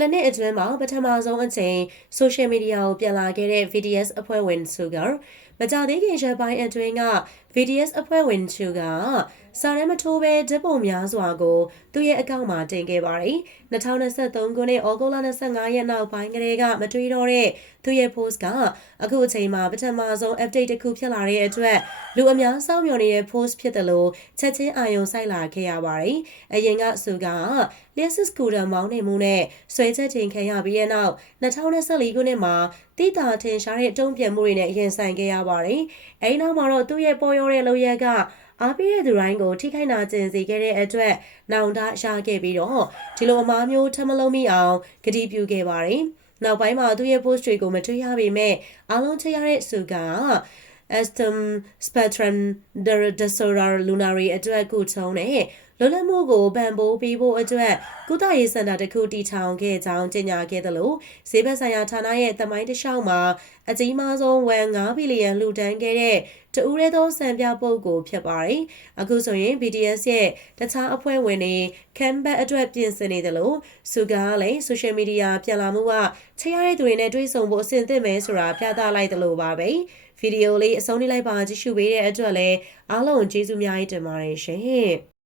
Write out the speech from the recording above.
နှစ်နှစ်အတွင်းမှာပထမဆုံးအချိန် social media ကိုပြန်လာခဲ့တဲ့ VDS အဖွဲ့ဝင်စုကမကြသေးခင်ရက်ပိုင်းအတွင်းက VDS အဖွဲ့ဝင်စုကစာရဲမထိုးပဲဓာတ်ပုံများစွာကိုသူ့ရဲ့အကောင့်မှာတင်ခဲ့ပါတယ်။2023ခုနှစ်ဩဂုတ်လ25ရက်နောက်ပိုင်းကတည်းကမတွေ့တော့တဲ့သူ့ရဲ့ post ကအခုအချိန်မှာပထမဆုံး update တစ်ခုဖြစ်လာတဲ့အတွက်လူအများစောင့်မျှော်နေတဲ့ post ဖြစ်တယ်လို့ချက်ချင်းအာရုံစိုက်လာခဲ့ရပါတယ်။အရင်ကဆိုကလျှက်စစ်စကူတာမောင်းနေမှုနဲ့ဆွဲချက်တင်ခံရပြီးတဲ့နောက်2024ခုနှစ်မှာတိတာထင်ရှားတဲ့တုံ့ပြန်မှုတွေနဲ့ရင်ဆိုင်ခဲ့ရပါတယ်။အဲဒီနောက်မှာတော့သူ့ရဲ့ပေါ်ရောတဲ့လုပ်ရက်က အားပေးတဲ့သူတိုင်းကိုထိခိုက်နာကျင်စေခဲ့တဲ့အတွက်နောင်တရှာခဲ့ပြီးတော့ဒီလိုအမားမျိုးထမလုံးမိအောင်ကတိပြုခဲ့ပါတယ်။နောက်ပိုင်းမှာသူ့ရဲ့ post တွေကိုမတွေ့ရပေမဲ့အားလုံးချက်ရတဲ့စုက Aston Spectrum Disorder Lunary အတွက်ကုထုံးနဲ့ လွတ်လပ်မှုကိုပံ့ပိုးပေးဖို့အတွက်ကုသရေးစင်တာတစ်ခုတည်ထောင်ခဲ့ကြောင်းကြေညာခဲ့တယ်လို့ဈေးဘက်ဆိုင်ရာဌာနရဲ့တမိုင်းတစ်လျှောက်မှာအကြီးမားဆုံးဝန်9ဘီလီယံလှူဒန်းခဲ့တဲ့တဦးရဲသောစံပြပုဂ္ဂိုလ်ဖြစ်ပါတယ်။အခုဆိုရင် BTS ရဲ့တခြားအဖွဲ့ဝင်တွေကမ်ဘတ်အတွက်ပြင်ဆင်နေတယ်လို့စုကားလည်း social media ပြန်လာမှုကချရတဲ့သူတွေနဲ့တွေ့ဆုံဖို့အဆင်သင့်ပဲဆိုတာပြသလိုက်တယ်လို့ပါပဲ။ဗီဒီယိုလေးအဆုံးထိလိုက်ပါကြည့်ရှုပေးတဲ့အတွက်လည်းအားလုံးကျေးဇူးများကြီးတင်ပါတယ်ရှင်။